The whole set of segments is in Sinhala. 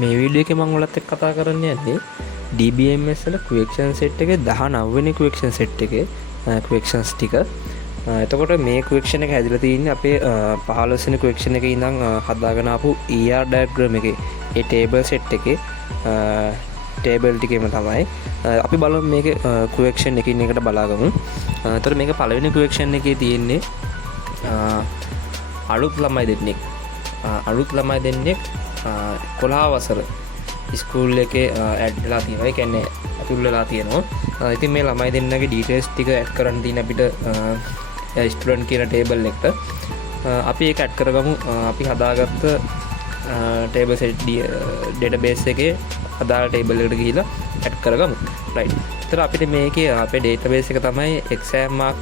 මේ වීඩියෝ එකේ මම ඔයාලත් එක්ක කතා කරන්න යන්නේ DBMS වල ක්වෙක්ෂන් සෙට් එකේ 19 වෙනි ක්වෙක්ෂන් සෙට් එකේ ක්වෙක්ෂන්ස් ටික. එතකොට මේ ක්වෙක්ෂන් එක හැදිලා තියෙන්නේ අපේ 15 වෙනි ක්වෙක්ෂන් එකේ ඉඳන් හදාගෙන ආපු ER ඩයග්‍රෑම් එකේ ඒ ටේබල් සෙට් එකේ ටේබල් ටිකේම තමයි. අපි බලමු මේකේ ක්වෙක්ෂන් එකින් එකට බලාගමු. එතකොට මේක පළවෙනි ක්වෙක්ෂන් එකේ තියෙන්නේ අලුත් ළමයි දෙන්නෙක් 11 වසර ස්කූල් එකේ ඇඩ් වෙලා තියෙනවා. ඒ කියන්නේ අතුල් වෙලා තියෙනවා. ඉතින් මේ ළමයි දෙන්නගේ ඩීටේල්ස් ටික ඇඩ් කරන්න තියෙන අපිට ස්ටුඩන්ට් කියන ටේබල් එකට. අපි ඒක ඇඩ් කරගමු. අපි හදාගත්ත ටේබල් සෙට් ඩේටාබේස් එකේ අදාළ ටේබල් එකට ගිහිල්ලා ඇඩ් කරගමු. රයිට්. ඒතර අපිට මේකේ අපේ ඩේටාබේස් එක තමයි exam mark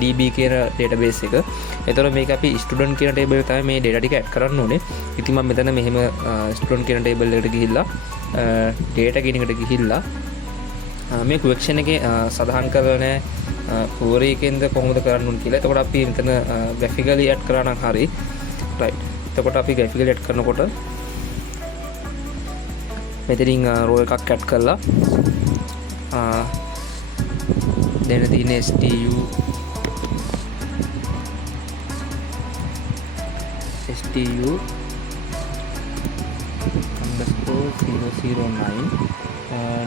DB කියන ඩේටාබේස් එක. එතකොට මේක අපි ස්ටුඩන්ට් කියන ටේබල් එක තමයි මේ ඩේටා ටික ඇඩ් කරන්න ඕනේ. ඉතින් මම මෙතන මෙහෙම ස්ටුඩන්ට් කියන ටේබල් එකට ගිහිල්ලා ඩේටා කියන එකට ගිහිල්ලා මේ ක්වෙක්ෂන් එකේ සඳහන් කරලා නැහැ query එකෙන්ද කොහොමද කරන්න ඕන කියලා. එතකොට අපි මෙතන graphically ඇඩ් කරා නම් හරි. right. එතකොට අපි graphically ඇඩ් කරනකොට මෙතනින් row එකක් ඇඩ් කරලා දෙන්න තියෙන STU underscore 009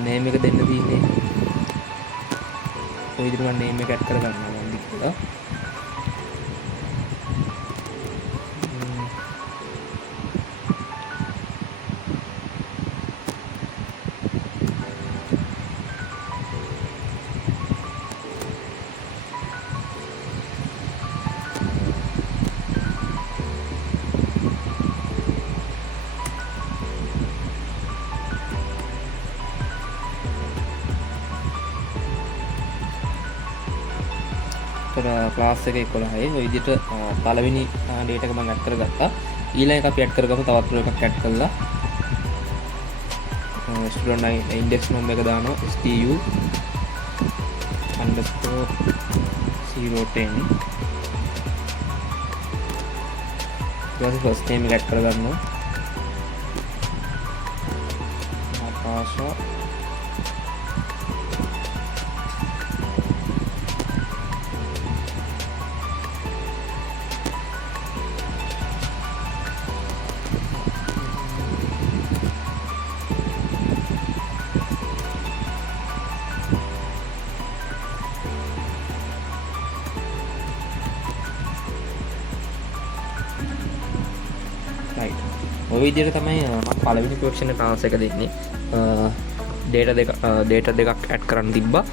name එක දෙන්න තියෙන්නේ. ඔය විදිහට මම name එක ඇඩ් කරගන්නවා මම දික්කලා. ක්ලාස් එකේ 11යි ඔය විදිහට පළවෙනි ඩේටා එක මම ඇඩ් කරගත්තා. ඊළඟ එක අපි ඇඩ් කරගමු. තවත් row එකක් ඇඩ් කරලා ස්ටුඩන්ට් ඉන්ඩෙක්ස් නම්බර් එක දානවා STU underscore 010. ඊට ෆස්ට් නේම් එක ඇඩ් කරගන්නවා. ආකාශ ඔය විදිහට තමයි මම පළවෙනි ක්වෙක්ෂන් එකට ආන්සර් එක දෙන්නේ. ඩේටා දෙකක් ඇඩ් කරන්න තිබ්බා.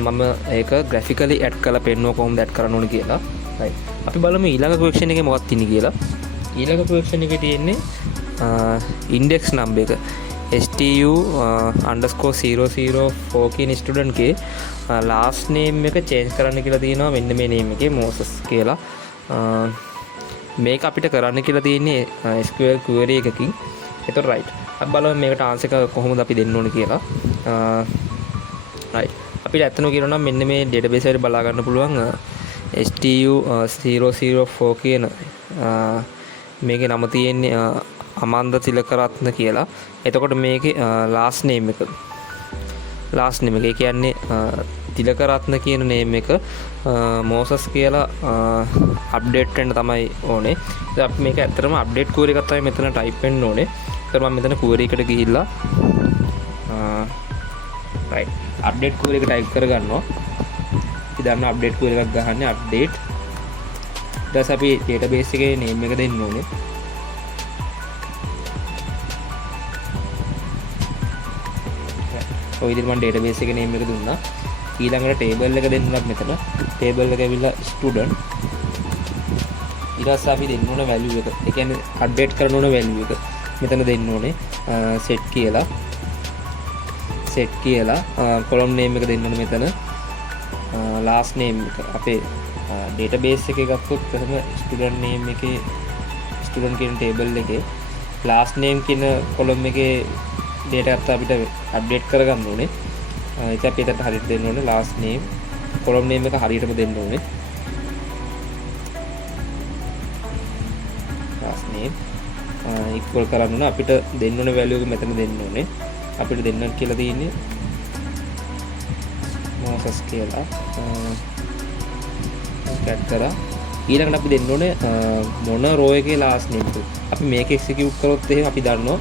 මම ඒක ග්‍රැෆිකලි ඇඩ් කරලා පෙන්නුවා කොහොමද ඇඩ් කරන්න ඕනේ කියලා. right. අපි බලමු ඊළඟ ක්වෙක්ෂන් එකේ මොකක්ද තියෙන්නේ කියලා. ඊළඟ ක්වෙක්ෂන් එකේ තියෙන්නේ ඉන්ඩෙක්ස් නම්බර් එක STU underscore 004 කියන ස්ටුඩන්ට් ගේ ලාස්ට් නේම් එක චේන්ජ් කරන්න කියලා තියෙනවා. මෙන්න මේ නේම් එකේ මොසස් කියලා. මේක අපිට කරන්න කියලා තියෙන්නේ SQL query එකකින්. එතකොට right. අපි බලමු මේකට ආන්සර් එක කොහොමද අපි දෙන්න ඕනේ කියලා. right. අපිට ඇත්තම කියනවා නම් මෙන්න මේ database එකට බලා ගන්න පුළුවන් STU 004 කියන මේකේ නම තියෙන්නේ අමන්ද තිලකරත්න කියලා. එතකොට මේකේ last name එක ඒ කියන්නේ තිලකරත්න කියන නේම් එක මොසස් කියලා අප්ඩේට් වෙන්න තමයි ඕනේ. ඉතින් අපි මේක ඇත්තටම අප්ඩේට් query එකක් තමයි මෙතන ටයිප් වෙන්න ඕනේ. ඒතර මම මෙතන query එකට ගිහිල්ලා right අප්ඩේට් query එක ටයිප් කරගන්නවා. අපි දන්නවා අප්ඩේට් query එකක් ගහන්නේ අප්ඩේට්. ඊට පස්සේ අපි database එකේ name එක දෙන්න ඕනේ. ඔය විදිහට මම database එකේ name එක දුන්නා. ඊළඟට table එක දෙන්නුනත් මෙතන table එක ඇවිල්ලා student. ඊට පස්සේ අපි දෙන්න ඕන value එක. ඒ කියන්නේ අප්ඩේට් කරන ඕන value එක මෙතන දෙන්න ඕනේ. set කියලා column name එක දෙන්න ඕනේ මෙතන. last name එක අපේ database එකේ ගත්තොත් කොහොම student name එකේ student කියන table එකේ last name කියන column එකේ data එකත් අපිට අප්ඩේට් කරගන්න ඕනේ. ඉතින් අපි එතනට හරියට දෙන්න ඕනේ last name column name එක හරියටම දෙන්න ඕනේ. last name ඉක්වල් කරන්න ඕන. අපිට දෙන්න ඕනේ වැලියු එක මෙතන දෙන්න ඕනේ. අපිට දෙන්න කියලා තියෙන්නේ මොසස් කියලා ඇඩ් කරා. ඊළඟට අපි දෙන්න ඕනේ මොන රෝ එකේ ලාස්ට් නේම් එක. අපි මේක එක්සිකියුට් කරොත් එහෙම අපි දන්නවා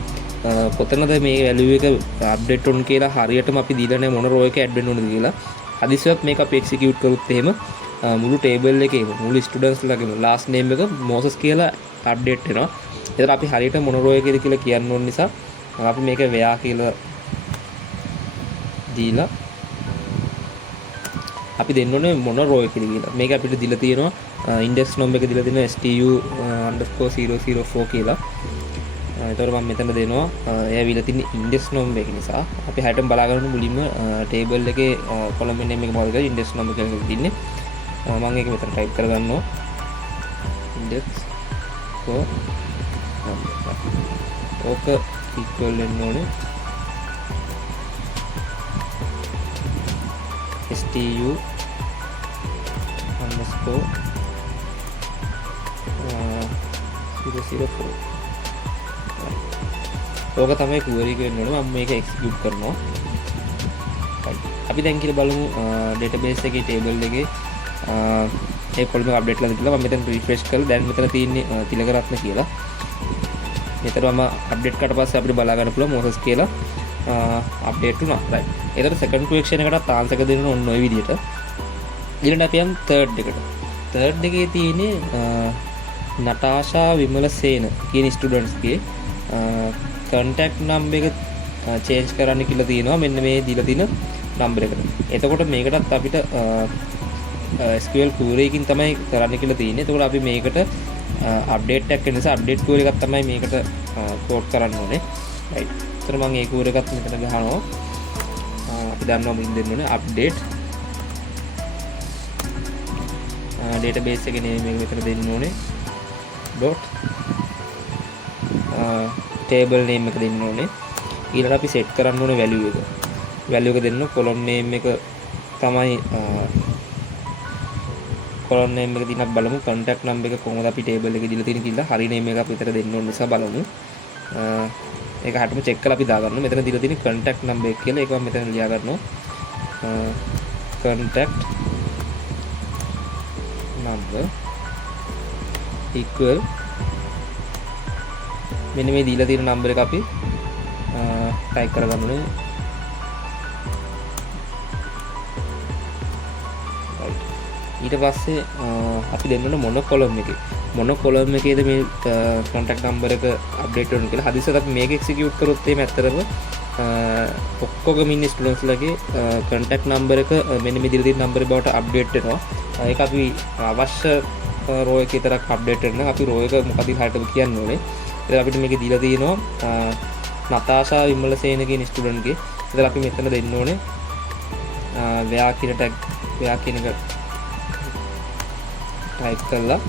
කොතනද මේ වැලියු එක අප්ඩේට් වුන් කියලා හරියටම අපි දීලා නැහැ මොන රෝ එක ඇඩ් වෙන්න ඕනද කියලා. හදිසියක් මේක අපි එක්සිකියුට් කරොත් එහෙම මුළු ටේබල් එකේම මුළු ස්ටුඩන්ට්ස් ලගේම ලාස්ට් නේම් එක මොසස් කියලා අප්ඩේට් වෙනවා. ඒතර අපි හරියට මොන රෝ එකේද කියලා කියන්න ඕන නිසා අපි මේක වෙයා කියලා දීලා අපි දෙන්න ඕනේ මොන රෝ එකේද කියලා. මේක අපිට දීලා තියෙනවා ඉන්ඩෙක්ස් නම්බර් එක දීලා තියෙනවා stu_004 කියලා. ඒතර මම මෙතන දෙනවා එයාවිලා තියෙන ඉන්ඩෙක්ස් නම්බර් එක නිසා අපි හැටම බලා ගන්න මුලින්ම ටේබල් එකේ කොලම් නේම් එක මොකද කියලා ඉන්ඩෙක්ස් නම්බර් කියලා දෙන්නේ. මම ඒක මෙතන ටයිප් කරගන්නවා ඉන්ඩෙක්ස් ඕක ඉක්වල් වෙන්න ඕනේ stu_004 ඕක තමයි query එක වෙන්න ඕනේ. මම මේක එක්සිකියුට් කරනවා. අපි දැන් කියලා බලමු database එකේ table එකේ ඒ කොලම් එක අප්ඩේට් කරලා තියලා මම මෙතන රිෆ්‍රෙෂ් කරලා දැන් මෙතන තියෙන්නේ තිලකරත්න කියලා. මෙතන මම අප්ඩේට් කරලා පස්සේ අපිට බලා ගන්න පුළුවන් මොසස් කියලා අප්ඩේට් වුණා. රයිට්. ඒතර සෙකන්ඩ් ක්වෙස්චන් එකටත් ආන්සර් එක දෙන්න ඕන ඔය විදිහට. ඊළඟට අපි යමු තර්ඩ් එකට. තර්ඩ් එකේ තියෙන්නේ නටාෂා විමලසේන කියන ස්ටුඩන්ට්ස්ගේ contact number එක change කරන්න කියලා තියෙනවා. මෙන්න මේ දීලා තියෙන number එකට. එතකොට මේකටත් අපිට SQL query එකකින් තමයි කරන්න කියලා තියෙන්නේ. එතකොට අපි මේකට update එකක් වෙන නිසා update query එකක් තමයි මේකට quote කරන්න ඕනේ. right. එතකොට මම ඒ query එකත් මෙතන ගහනවා. අපි දන්නවා මුලින් දෙන්න ඕනේ update database එකේ name එක මෙතන දෙන්න ඕනේ. dot table name එක දෙන්න ඕනේ. ඊළඟට අපි set කරන්න ඕනේ value එක. value එක දෙන්න column name එක තමයි column name එක දිනක් බලමු. contact number එක කොහොමද අපි table එකේ දීලා තියෙන්නේ කියලා හරි name එකක් අපි විතර දෙන්න ඕන නිසා බලමු. ඒක හැටම check කරලා අපි දාගන්න. මෙතන දීලා තියෙන්නේ contact number එක කියලා. ඒක මම මෙතන ලියා ගන්නවා. contact number equal මෙන්න මේ දීලා තියෙන නම්බර එක අපි ටයිප් කරගන්න ඕනේ. ඊට පස්සේ අපි දෙන්න ඕන මොන කොලම් එකේද මේ contact number එක අප්ඩේට් වෙන්න කියලා. හදිසියට අපි මේක එක්සිකියුට් කරොත් එහෙම ඇත්තටම ඔක්කොගම ඉන්න ස්ටුඩන්ට්ස් ලගේ contact number එක මෙන්න මේ දීලා තියෙන නම්බර බවට අප්ඩේට් වෙනවා. ඒක අපි අවශ්‍ය රෝ එකේ විතරක් අප්ඩේට් කරනවා. අපි රෝ එක මොකද හරියටම කියන්න ඕනේ. ඉතින් අපිට මේකේ දීලා තියෙනවා නතාෂා විමලසේන කියන ස්ටුඩන්ට්ගේ. ඉතින් අපි මෙතන දෙන්න ඕනේ ව්‍යා කියන ටැග් ව්‍යා කියන එක ටයිප් කරලා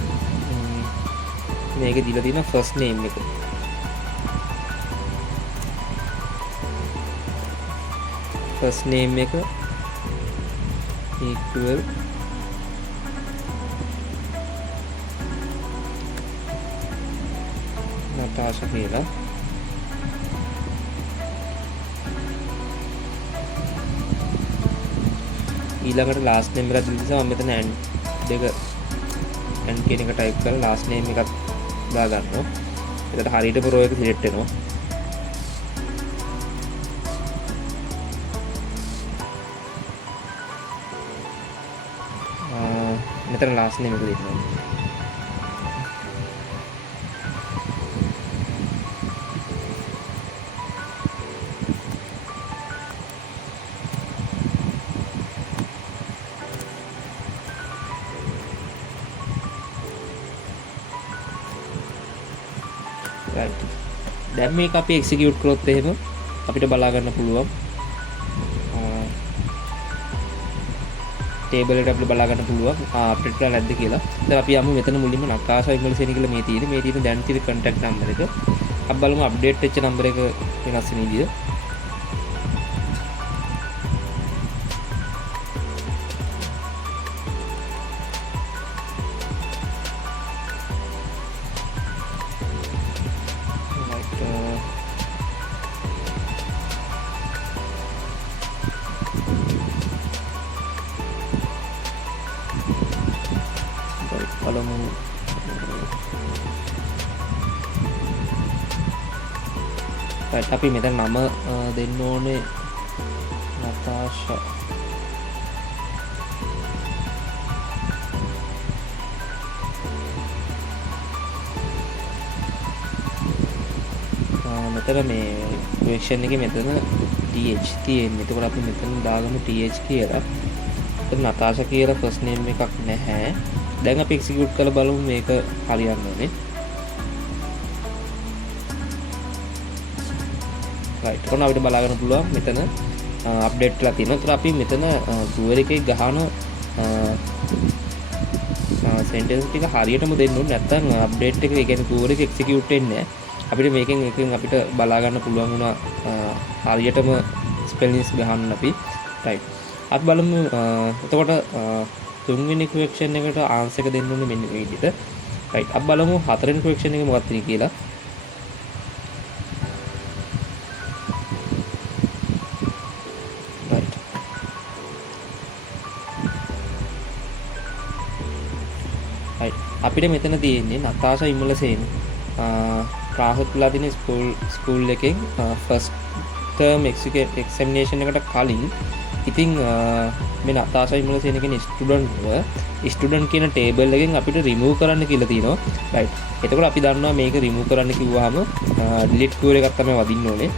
මේකේ දීලා තියෙන ෆස්ට් නේම් එක. ෆස්ට් නේම් එක equal Natasha කියලා. ඊළඟට last name එකක් දීලා මම මෙතන and කියන එක type කරලා last name එකක් දා ගන්නවා. එතකොට හරියටම row එක select වෙනවා. මෙතන last name එක දෙන්නවා. දැන් මේක අපි එක්සිකියුට් කරොත් එහෙම අපිට බලා ගන්න පුළුවන් ටේබල් එකට අපිට බලා ගන්න පුළුවන් අප්ඩේට් කරලා නැද්ද කියලා. දැන් අපි යමු මෙතන මුලින්ම නටාෂා විමලසේන කියලා මේ තියෙන දැන් තියෙන contact number එක. අපි බලමු අප්ඩේට් වෙච්ච number එක වෙනස් වෙන විදිය. බලමු. right අපි මෙතන නම දෙන්න ඕනේ නතාෂා. මෙතන මේ ක්වෙස්චන් එකේ මෙතන th තියෙන්නේ. එතකොට අපි මෙතන දාගමු th කියලා. එතන නතාෂා කියලා ෆස්ට් නේම් එකක් නැහැ. දැන් අපි එක්සිකියුට් කරලා බලමු මේක හරියන්න ඕනේ. right කොහොම අපිට බලා ගන්න පුළුවන් මෙතන අප්ඩේට් කරලා තියෙනවා. ඒතර අපි මෙතන ඩුවර් එකේ ගහන සෙන්ටෙන්ස් ටික හරියටම දෙන්න ඕනේ. නැත්නම් අප්ඩේට් එක ඒ කියන්නේ ඩුවර් එක එක්සිකියුට් වෙන්නේ නැහැ. අපිට මේකෙන් අපිට බලා ගන්න පුළුවන් වුණා හරියටම ස්පෙලින්ග්ස් ගහන්න අපි. right අපි බලමු එතකොට තුන්වෙනි ක්වෙස්චන් එකට ආන්සර් එක දෙන්න ඕනේ මෙන්න මේ විදිහට. right අපි බලමු හතරවෙනි ක්වෙස්චන් එක මොකක්ද කියලා. right right අපිට මෙතන තියෙන්නේ නතාෂා විමලසේන ප්‍රාසත් වෙලා තියෙන ස්කූල් එකෙන් ෆස්ට් ටර්ම් එක්සැමිනේෂන් එකට කලින් ඉතින් මේ නතාෂා විමලසේන කියන ස්ටුඩන්ට් කියන ටේබල් එකෙන් අපිට රිමූව් කරන්න කියලා තියෙනවා. right එතකොට අපි දන්නවා මේක රිමූව් කරන්න කිව්වහම ඩිලීට් කූර එකක් තමයි වදින්න ඕනේ.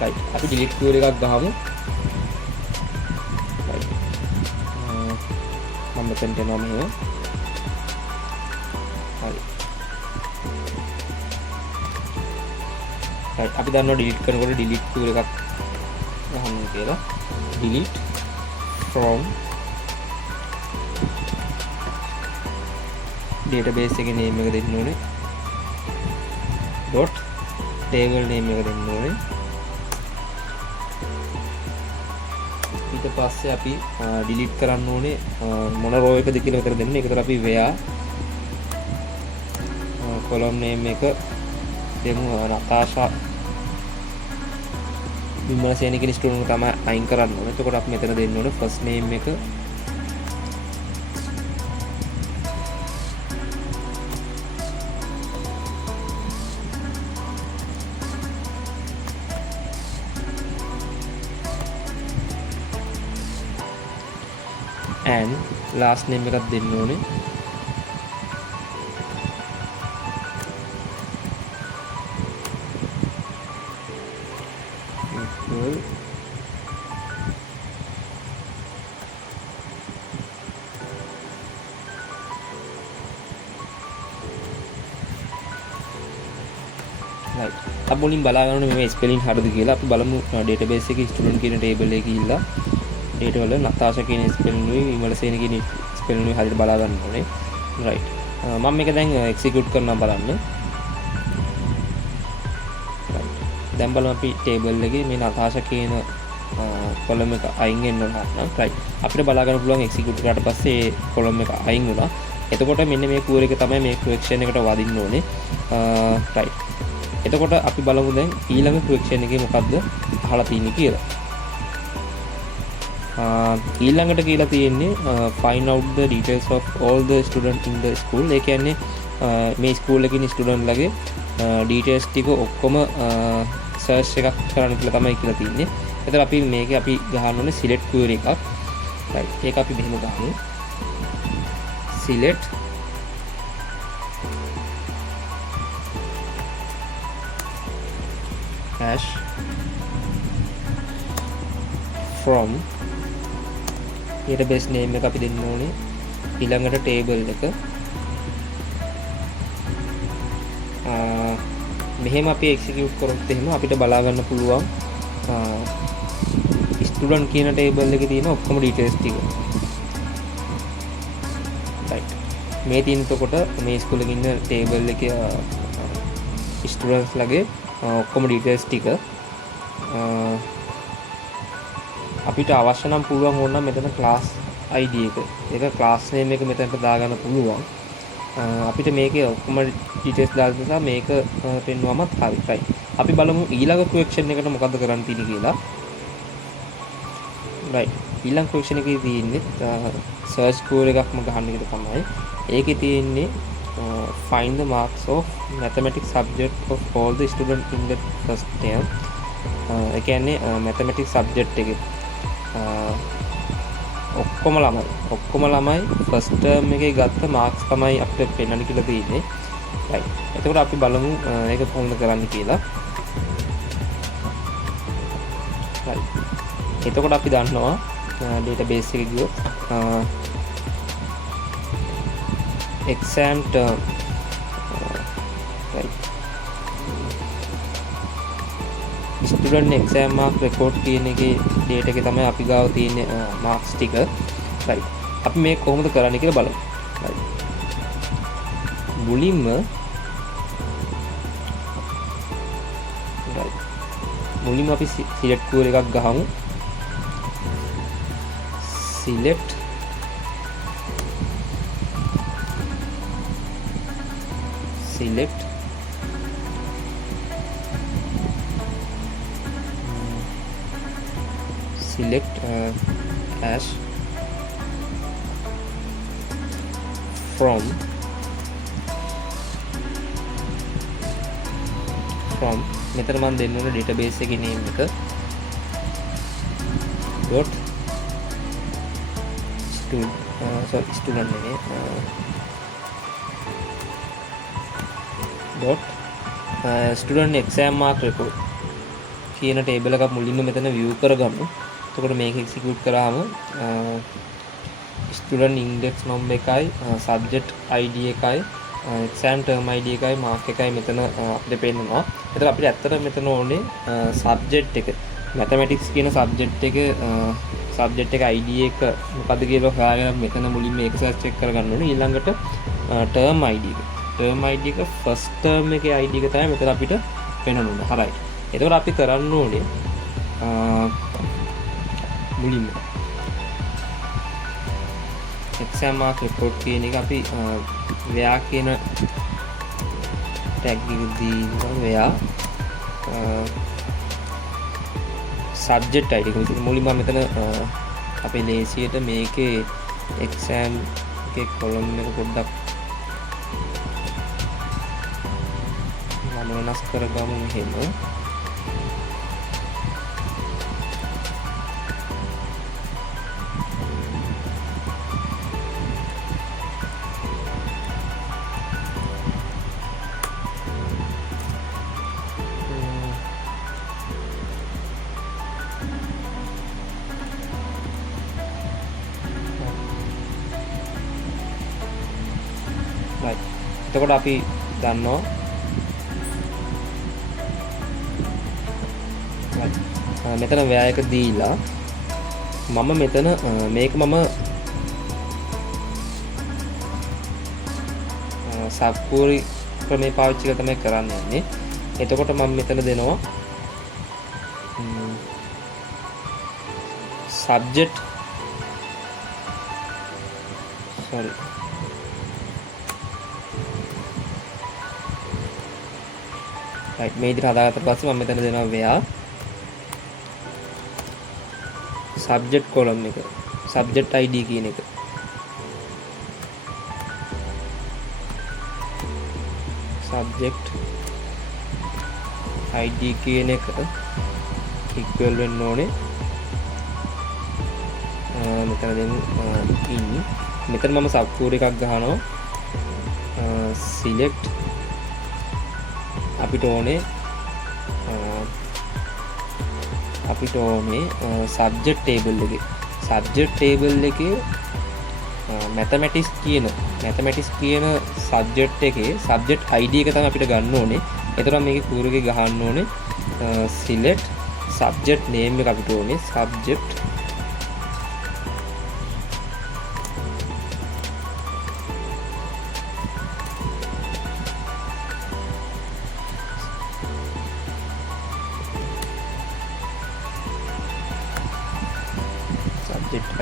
right අපි ඩිලීට් කූර එකක් ගහමු. right මම මෙතනට එනවා මෙහෙම. හරි right අපි දන්නවා ඩිලීට් කරනකොට ඩිලීට් කූර එකක් ගහන්න කියලා. delete from database එකේ name එක දෙන්න ඕනේ. dot table name එක දෙන්න ඕනේ. ඊට පස්සේ අපි delete කරන්න ඕනේ මොන row එකද කියලා විතර දෙන්න. ඒකට අපි where column name එක දෙමු නතාෂා විමලසේන කියන ස්ටුඩන්ට් තමයි අයින් කරන්න ඕනේ. එතකොට අපි මෙතන දෙන්න ඕනේ ෆස්ට් නේම් එක and last name එකක් දෙන්න ඕනේ. right අපි මුලින් බලා ගන්න ඕනේ මේ ස්පෙලිං හරියද කියලා. අපි බලමු database එකේ ස්ටුඩන්ට් කියන table එකේ ගිහිල්ලා data වල නතාෂා කියන ස්පෙලිං උයි විමලසේන කියන ස්පෙලිං උයි හරියට බලා ගන්න ඕනේ. right මම මේක දැන් එක්සිකියුට් කරනවා බලන්න. right දැන් බලමු අපි table එකේ මේ නතාෂා කියන column එක අයින් වෙන්න ඕන නම් right අපිට බලා ගන්න පුළුවන් එක්සිකියුට් කරාට පස්සේ ඒ column එක අයින් වුණා. එතකොට මෙන්න මේ කූර එක තමයි මේ ක්වෙස්චන් එකට වදින්න ඕනේ. right එතකොට අපි බලමු දැන් ඊළඟ ක්වෙස්චන් එකේ මොකද්ද අහලා තියෙන්නේ කියලා. ඊළඟට කියලා තියෙන්නේ find out the details of all the students in the school. ඒ කියන්නේ මේ ස්කූල් එකේ ස්ටුඩන්ට් ලගේ ඩීටේල්ස් ටික ඔක්කොම සර්ච් එකක් කරන්න කියලා තමයි කියලා තියෙන්නේ. එතකොට අපි මේකේ අපි ගහන්න ඕනේ select query එකක්. right ඒක අපි මෙහෙම ගහමු. select hash from database name එක අපි දෙන්න ඕනේ. ඊළඟට table එක මෙහෙම අපි එක්සිකියුට් කරොත් එහෙම අපිට බලා ගන්න පුළුවන් ස්ටුඩන්ට් කියන table එකේ තියෙන ඔක්කොම details ටික. right මේ තියෙන එතකොට මේ ස්කූල් එකේ ඉන්න table එකේ ස්ටුඩන්ට්ස් ලගේ ඔක්කොම details ටික අපිට අවශ්‍ය නම් පුළුවන් ඕනනම් මෙතන class ID එක ඒක class name එක මෙතනට දාගන්න පුළුවන්. අපිට මේකේ ඔක්කොම details දාලා නිසා මේක පෙන්වුවමත් හරි. right අපි බලමු ඊළඟ question එකට මොකද්ද කරන්න තියෙන්නේ කියලා. right ඊළඟ ක්වෙස්චන් එකේ තියෙන්නේ සර්ච් කෝල් එකක්ම ගහන්න එක තමයි. ඒකේ තියෙන්නේ find the marks of mathematics subject of all the student in the first term. ඒ කියන්නේ mathematics subject එකේ ඔක්කොම ළමයි first term එකේ ගත්ත marks තමයි අපිට පෙන්වන්න කියලා තියෙන්නේ. right. එතකොට අපි බලමු ඒක කොහොමද කරන්න කියලා. right. එතකොට අපි දන්නවා database එකේ ගියොත් exam term right. student exam mark record කියන එකේ data එකේ තමයි අපි ගාව තියෙන marks ටික. right. අපි මේක කොහොමද කරන්න කියලා බලමු. right. මුලින්ම අපි select tool එකක් ගහමු. select as from මෙතන මම දෙන්න ඕන database එකේ name එක dot student නේ dot student exam mark record කියන table එකක් මුලින්ම මෙතන view කරගමු. එතකොට මේක execute කරාම student index number එකයි subject id එකයි exam term id එකයි mark එකයි මෙතන අපිට පේනවා. එතකොට අපිට ඇත්තට මෙතන ඕනේ subject එක mathematics කියන subject එක id එක මොකද්ද කියලා හොයාගෙන මෙතන මුලින්ම ඒක search check කරගන්න ඕනේ. ඊළඟට term id එක first term එකේ id එක තමයි මෙතන අපිට පේනවනේ. හරියි. එතකොට අපි කරන්න ඕනේ මුලින්ම exam mark report කියන එක අපි where කියන tag එක දීලා where subject id එක විදිහට මුලින්ම මෙතන අපේ ලේසියට මේකේ exam එකේ column එක පොඩ්ඩක් මම වෙනස් කරගමු මෙහෙම. එතකොට අපි දන්නවා මෙතන ව්‍යය එක දීලා මම මෙතන මේක මම සබ්කෝරි ක්‍රමේ පාවිච්චි කරලා තමයි කරන්න යන්නේ. එතකොට මම මෙතන දෙනවා subject right මේ විදිහට හදාගත්ත පස්සේ මම මෙතන දෙනවා where subject column එක subject id කියන එක subject id කියන එක equal වෙන්න ඕනේ මෙතන දෙමු in මෙතන මම subtool එකක් ගහනවා select අපිට ඕනේ subject table එකේ mathematics කියන subject එකේ subject id එක තමයි අපිට ගන්න ඕනේ. එතකොට මේකේ කූරේ ගහන්න ඕනේ select subject name එක අපිට ඕනේ subject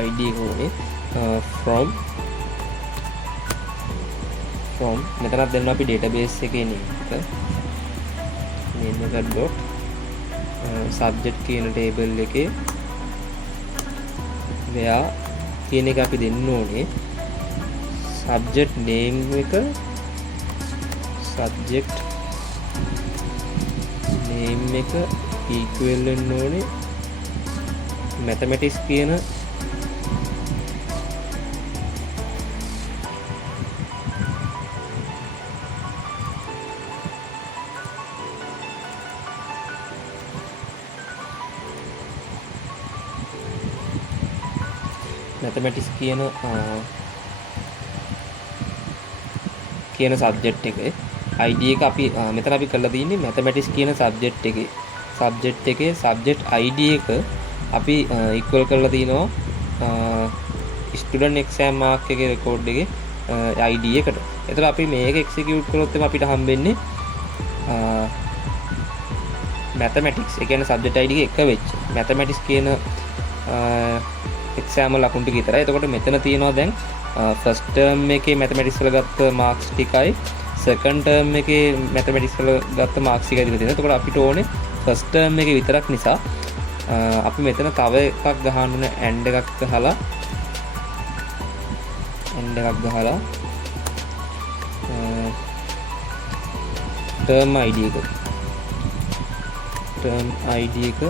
id එක ඕනේ from මෙතනත් දෙන්න අපි database එකේ name එක dot subject කියන table එකේ where කියන එක අපි දෙන්න ඕනේ subject name එක equal වෙන්න ඕනේ mathematics කියන subject එකේ id එක අපි මෙතන අපි කරලා තියෙන්නේ mathematics කියන subject එකේ subject id එක අපි equal කරලා තිනවා student exam mark එකේ record එකේ id එකට. එතකොට අපි මේක execute කරොත් අපිට හම්බෙන්නේ mathematics ඒ කියන්නේ subject id එක වෙච්ච mathematics කියන exam ලකුණු ටික විතරයි. එතකොට මෙතන තියෙනවා දැන් first term එකේ mathematics වල ගත්ත marks ටිකයි second term එකේ mathematics වල ගත්ත marks ටිකයි දීලා තියෙනවා. එතකොට අපිට ඕනේ first term එකේ විතරක් නිසා අපි මෙතන තව එකක් ගහන්න ඕනේ and එකක් ගහලා term id එක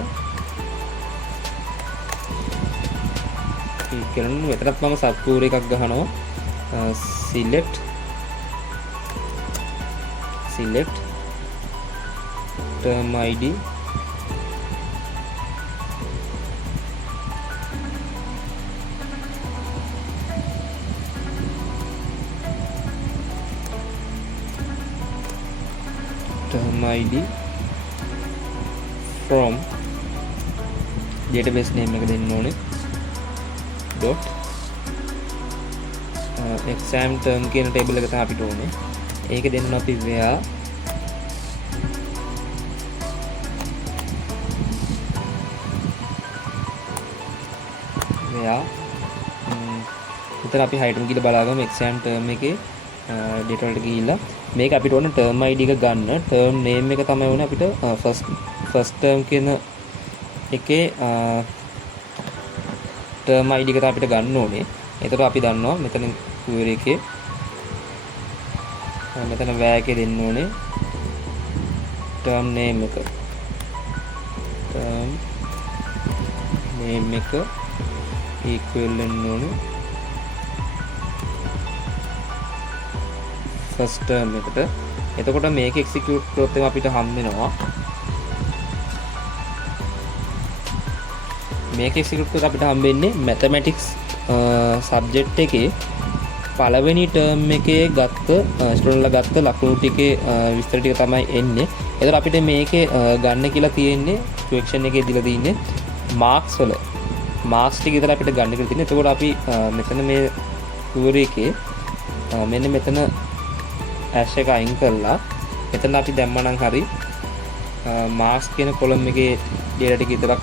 කරන මෙතනත් මම සබ්කූර එකක් ගහනවා select term id from database name එක දෙන්න ඕනේ dot exam term කියන table එක තමයි අපිට ඕනේ. ඒක දෙන්න අපි where උතර අපි height එක ගිහලා බලාගමු exam term එකේ data වලට ගිහිල්ලා මේක අපිට ඕනේ term id එක ගන්න term name එක තමයි ඕනේ අපිට first term කියන එකේ term id එක අපිට ගන්න ඕනේ. එතකොට අපි දන්නවා මෙතන query එකේ මෙතන where එකේ දෙන්න ඕනේ term name එක equal වෙන්න ඕනේ first term එකට. එතකොට මේක execute කරොත් අපිට හම් වෙනවා මේක execute කරොත් අපිට හම් වෙන්නේ mathematics subject එකේ පළවෙනි term එකේ ගත්ත ස්ටුඩන්ට්ලා ගත්ත ලකුණු ටිකේ විස්තර ටික තමයි එන්නේ. එතකොට අපිට මේකේ ගන්න කියලා තියෙන්නේ question එකේ දීලා තියෙන්නේ marks වල marks ටික විතර අපිට ගන්න කියලා තියෙන්නේ. එතකොට අපි මෙතන මේ query එකේ මෙන්න මෙතන hash එක අයින් කරලා මෙතන අපි දැම්මනම් හරි marks කියන column එකේ data ටික විතරක්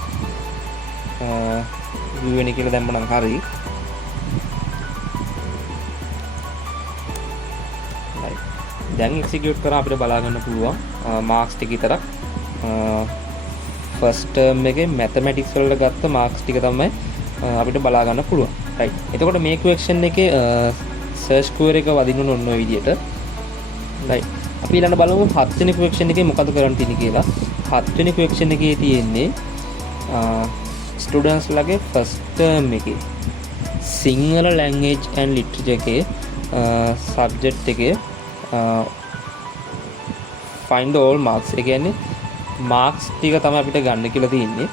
view වෙන කියලා දැම්මනම් හරි දැන් execute කරා අපිට බලා ගන්න පුළුවන් marks ටික විතරක් first term එකේ mathematics වලට ගත්ත marks ටික තමයි අපිට බලා ගන්න පුළුවන්. right. එතකොට මේ question එකේ search query එක වදින්න ඕන ඔය විදියට. right. අපි ඊළඟ බලමු 7 වෙනි question එකේ මොකද කරන්න තියෙන්නේ කියලා. 7 වෙනි question එකේ තියෙන්නේ students ලගේ first term එකේ Sinhala language and literature එකේ subject එකේ find all marks ඒ කියන්නේ marks ටික තමයි අපිට ගන්න කියලා තියෙන්නේ.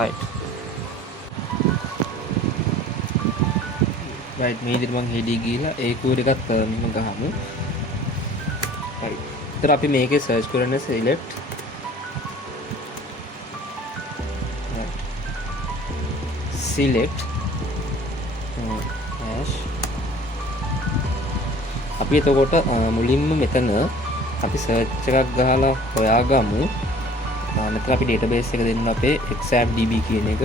right මේ විදිහට මම head ගිහලා ඒ query එකත් මෙහෙම ගහමු. right ඉතින් අපි මේකේ search කරන්න select hash අපි එතකොට මුලින්ම මෙතන අපි search එකක් ගහලා හොයාගමු. මෙතන අපි database එක දෙන්න අපේ examdb කියන එක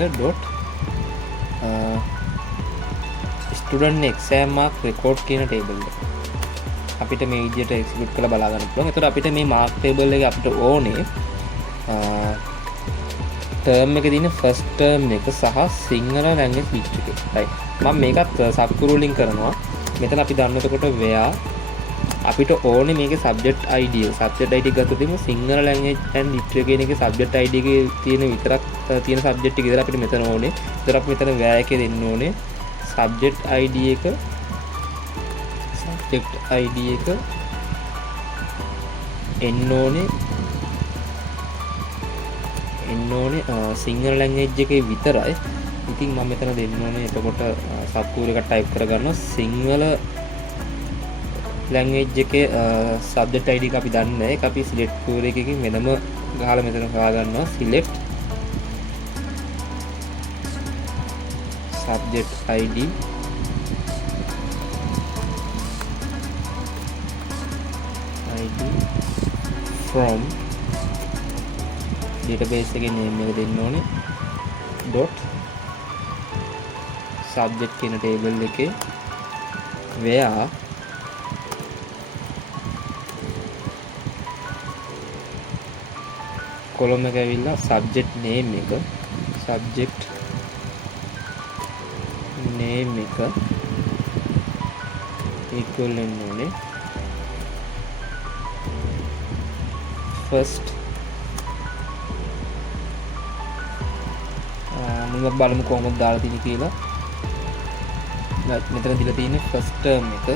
student exam mark record කියන table එක. අපිට මේ විදිහට execute කරලා බලා ගන්න පුළුවන්. එතකොට අපිට මේ mark table එක අපිට ඕනේ ටර්ම් එකේ තියෙන ෆස්ට් ටර්ම් එක සහ සිංහල ලැන්ග්වේජ් ලිස්ට් එකේ. right. මම මේකත් සබ්ග්‍රූලින් කරනවා. මෙතන අපි දන්න එතකොට where අපිට ඕනේ මේකේ subject id ගත්තොතින් සිංහල ලැන්ග්වේජ් and ලිටරචර් කියන එකේ subject id එකේ තියෙන විතරක් තියෙන subject එක විතර අපිට මෙතන ඕනේ. ඒතර අපි මෙතන where එකේ දෙන්න ඕනේ subject id එක එන්න ඕනේ සිංහල ලැන්ග්වේජ් එකේ විතරයි. ඉතින් මම මෙතන දෙන්න ඕනේ එතකොට සබ්කූර එක ටයිප් කරගන්නවා සිංහල ලැන්ග්වේජ් එකේ සබ්ජෙක්ට් id එක අපි දන්නේ නැහැ. ඒක අපි සිලෙක්ට් කූර එකකින් වෙනම ගහලා මෙතන හොයාගන්නවා select subject id from database එකේ name එක දෙන්න ඕනේ dot subject කියන table එකේ where column එක ඇවිල්ලා subject name එක equal වෙන්න ඕනේ first මුලින්ම බලමු කොහොමද දාලා තියෙන්නේ කියලා. මෙතන දීලා තියෙන්නේ first term එක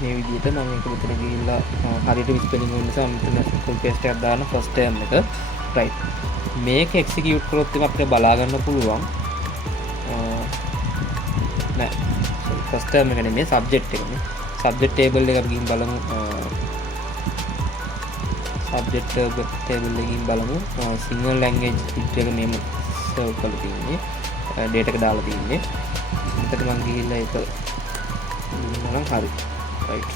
මේ විදිහට. මම මේක මෙතන ගිහිල්ලා හරියට ස්පෙලිං වුණ නිසා මෙතන full paste එකක් දාන්න first term එක. right. මේක execute කරොත් අපිට බලා ගන්න පුළුවන් නෑ sorry first term එක නෙමෙයි subject එකනේ. subject table එක අපි ගිහින් බලමු. subject table එකකින් බලමු සිංහල language එක මෙහෙම සර්ව් කරලා තියෙන්නේ data එක දාලා තියෙන්නේ. මෙතන මම ගිහිල්ලා ඒක නම් හරි. right.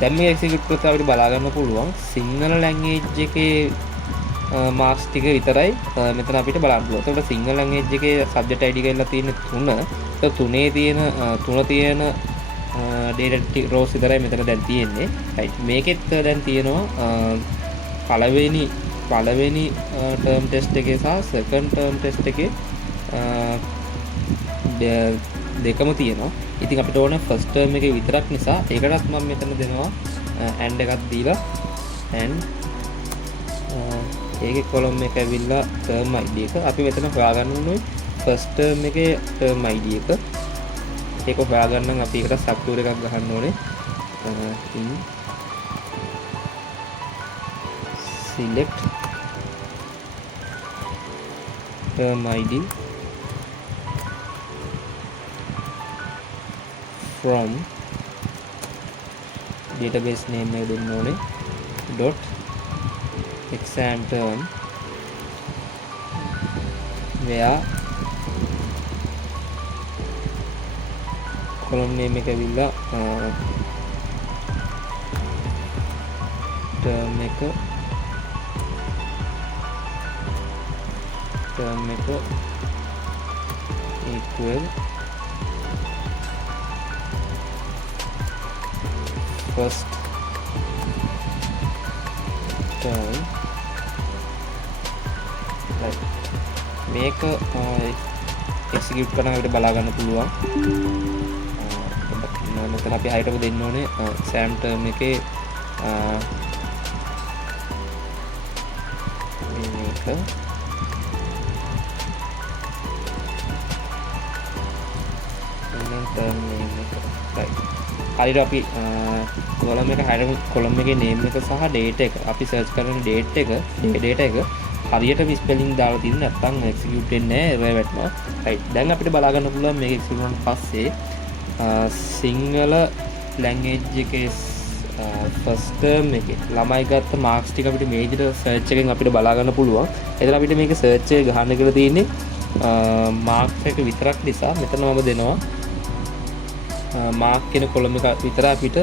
දැන් මේ execute කරලා අපිට බලා ගන්න පුළුවන් සිංහල language එකේ marks ටික විතරයි මෙතන අපිට බලන්න පුළුවන්. ඒකට සිංහල language එකේ subject id ගාලා තියෙන 3. ඒක 3 තියෙන data rows විතරයි මෙතන දැන් තියෙන්නේ. right. මේකෙත් දැන් තියෙනවා පළවෙනි term test එකේ සහ second term test එකේ දෙකම තියෙනවා. ඉතින් අපිට ඕන first term එකේ විතරක් නිසා ඒකටත් මම මෙතන දෙනවා and එකක් දීලා and ඒකේ column එක ඇවිල්ලා term id එක අපි මෙතන හොයාගන්න ඕනේ first term එකේ term id එක. ඒක හොයාගන්න අපි ඒකට subtool එකක් ගහන්න ඕනේ. in select term id from database name එක දෙන්න ඕනේ dot exam term where column name එක ඇවිල්ලා term එක equal first term. right. මේක execute කරන අපිට බලා ගන්න පුළුවන්. මෙතන අපි හයිටම දෙන්න ඕනේ exam term එකේ මේක term name එක. right. හරියට අපි column එක හරියට column එකේ name එක සහ date එක අපි search කරන date එක හරියටම spelling දාලා තියෙන නැත්නම් execute වෙන්නේ නැහැ error වැටෙනවා. right. දැන් අපිට බලා ගන්න පුළුවන් මේක execute වුණාට පස්සේ සිංහල language එකේ first term එකේ ළමයි ගත්ත marks ටික අපිට මේ විදිහට search එකෙන් අපිට බලා ගන්න පුළුවන්. එතන අපිට මේක search එක ගහන්න කියලා තියෙන්නේ marks එක විතරක් නිසා මෙතන මම දෙනවා mark කියන column එක විතර අපිට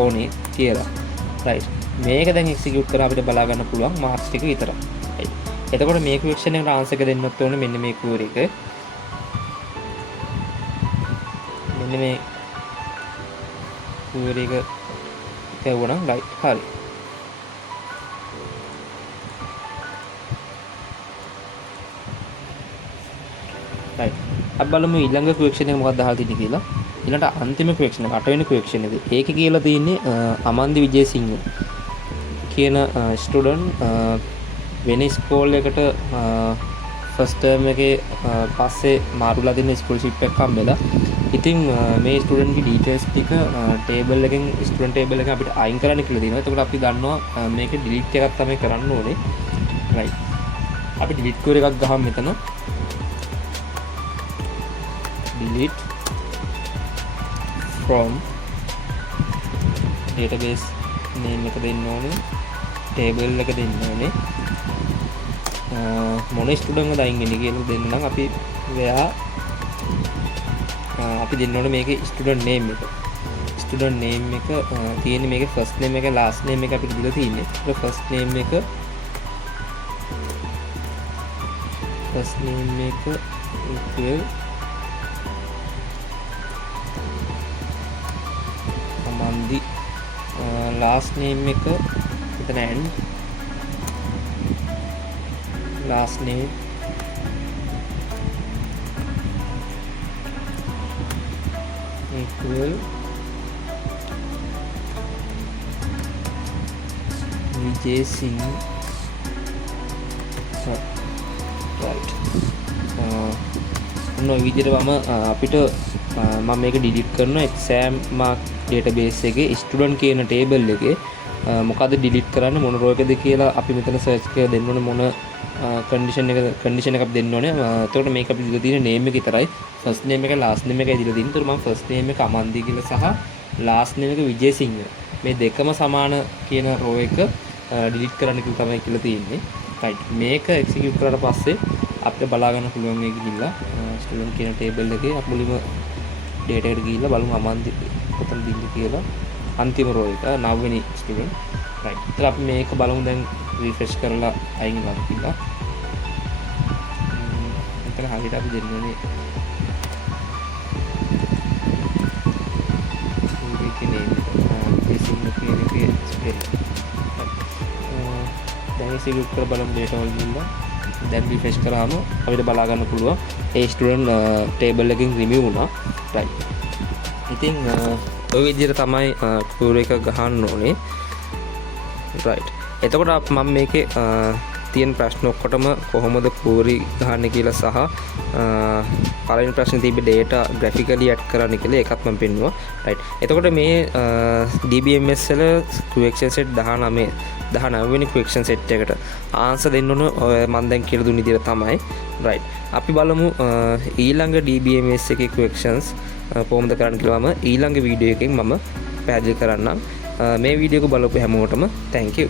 ඕනේ කියලා. right. මේක දැන් execute කරලා අපිට බලා ගන්න පුළුවන් marks ටික විතරයි. right. එතකොට මේ question එකට answer එක දෙන්නත් ඕනේ මෙන්න මේ query එක. මෙන්න මේ query එක කියවනම් right. හරි. අපි බලමු ඊළඟ ක්වෙක්ෂන් එක මොකක්ද අහලා තියෙන්නේ කියලා. ඊළඟට අන්තිම ක්වෙක්ෂන් එක 8 වෙනි ක්වෙක්ෂන් එක. ඒකේ කියලා තියෙන්නේ අමන්දි විජේසිංහ කියන ස්ටුඩන්ට් වෙන ස්කෝල් එකට ෆස්ට් ටර්ම් එකේ පස්සේ මාරුලා දෙන ස්කෝලර්ෂිප් එකක් හම්බෙලා. ඉතින් මේ ස්ටුඩන්ට්ගේ ඩීටේල්ස් ටික ටේබල් එකෙන් ස්ටුඩන්ට් ටේබල් එකෙන් අපිට අයින් කරන්න කියලා දෙනවා. එතකොට අපි දන්නවා මේක ඩිලීට් එකක් තමයි කරන්න ඕනේ. රයිට්. අපි ඩිලීට් කෝර එකක් ගහමු මෙතන. delete from database name එක දෙන්න ඕනේ, table එක දෙන්න ඕනේ, මොන ස්ටුඩන්ට් එකද අයින් වෙන්නේ කියලා දෙන්න නම් අපි අපි දෙන්න ඕනේ මේකේ ස්ටුඩන්ට් නේම් එක. ස්ටුඩන්ට් නේම් එක තියෙන්නේ මේකේ ෆස්ට් නේම් එක ලාස්ට් නේම් එක අපිට දීලා තියෙන්නේ. ඒක ෆස්ට් නේම් එක equal අමන්දි, ලාස්ට් නේම් එක එතන end, last name equal Vijay Singh. right. ඔන්න ඔය විදිහට අපිට මම මේක ඩිලීට් කරනවා exam mark database එකේ student කියන table එකේ මොකද ඩිලීට් කරන්න මොන row එකද කියලා අපි මෙතන search කරලා දෙන්න ඕනේ, මොන condition එකක් දෙන්න ඕනේ. එතකොට මේක අපි දීලා තියෙන name එක විතරයි, first name එක last name එකයි දීලා තියෙන්නේ. එතකොට මම first name එක අමන්දි කියලා සහ last name එක විජේසිංහ මේ දෙකම සමාන කියන row එක ඩිලීට් කරන්න කියලා තමයි කියලා තියෙන්නේ. right. මේක execute කරලා පස්සේ අපිට බලා ගන්න පුළුවන් මේක ගිහිල්ලා student කියන table එකේ අපි මුලින්ම data එකට ගිහිල්ලා බලමු අමන්දි කොතනද ඉන්නේ කියලා. අන්තිම row එක 9 වෙනි student. right. ඉතින් අපි මේක බලමු දැන් refresh කරලා අයින් වෙනවා කියලා. එතන හරියට අපි දෙන්නේ මේකේ name එක කියන එකේ spell. දැන් execute කරලා බලමු data වල ගිහිල්ලා. දැන් refresh කරාම අපිට බලා ගන්න පුළුවන් ඒ student table එකකින් remove වුණා. right. ඉතින් ඔය විදිහට තමයි query එක ගහන්න ඕනේ. right. එතකොට මම මේකේ තියෙන ප්‍රශ්න ඔක්කොටම කොහොමද query ගහන්නේ කියලා සහ පළවෙනි ප්‍රශ්නේ තිබ්බ data graphically add කරන්න කියලා ඒකත් මම පෙන්නුවා. right. එතකොට මේ DBMS වල question set 19 වෙනි question set එකට answer දෙන්න ඕන මම දැන් කියලා දුන්න විදිහට තමයි. right. අපි බලමු ඊළඟ DBMS එකේ questions කොහොමද කරන්න කියලා මම ඊළඟ වීඩියෝ එකෙන් මම පැහැදිලි කරන්නම්. මේ වීඩියෝ එක බලපු හැමෝටම thank you.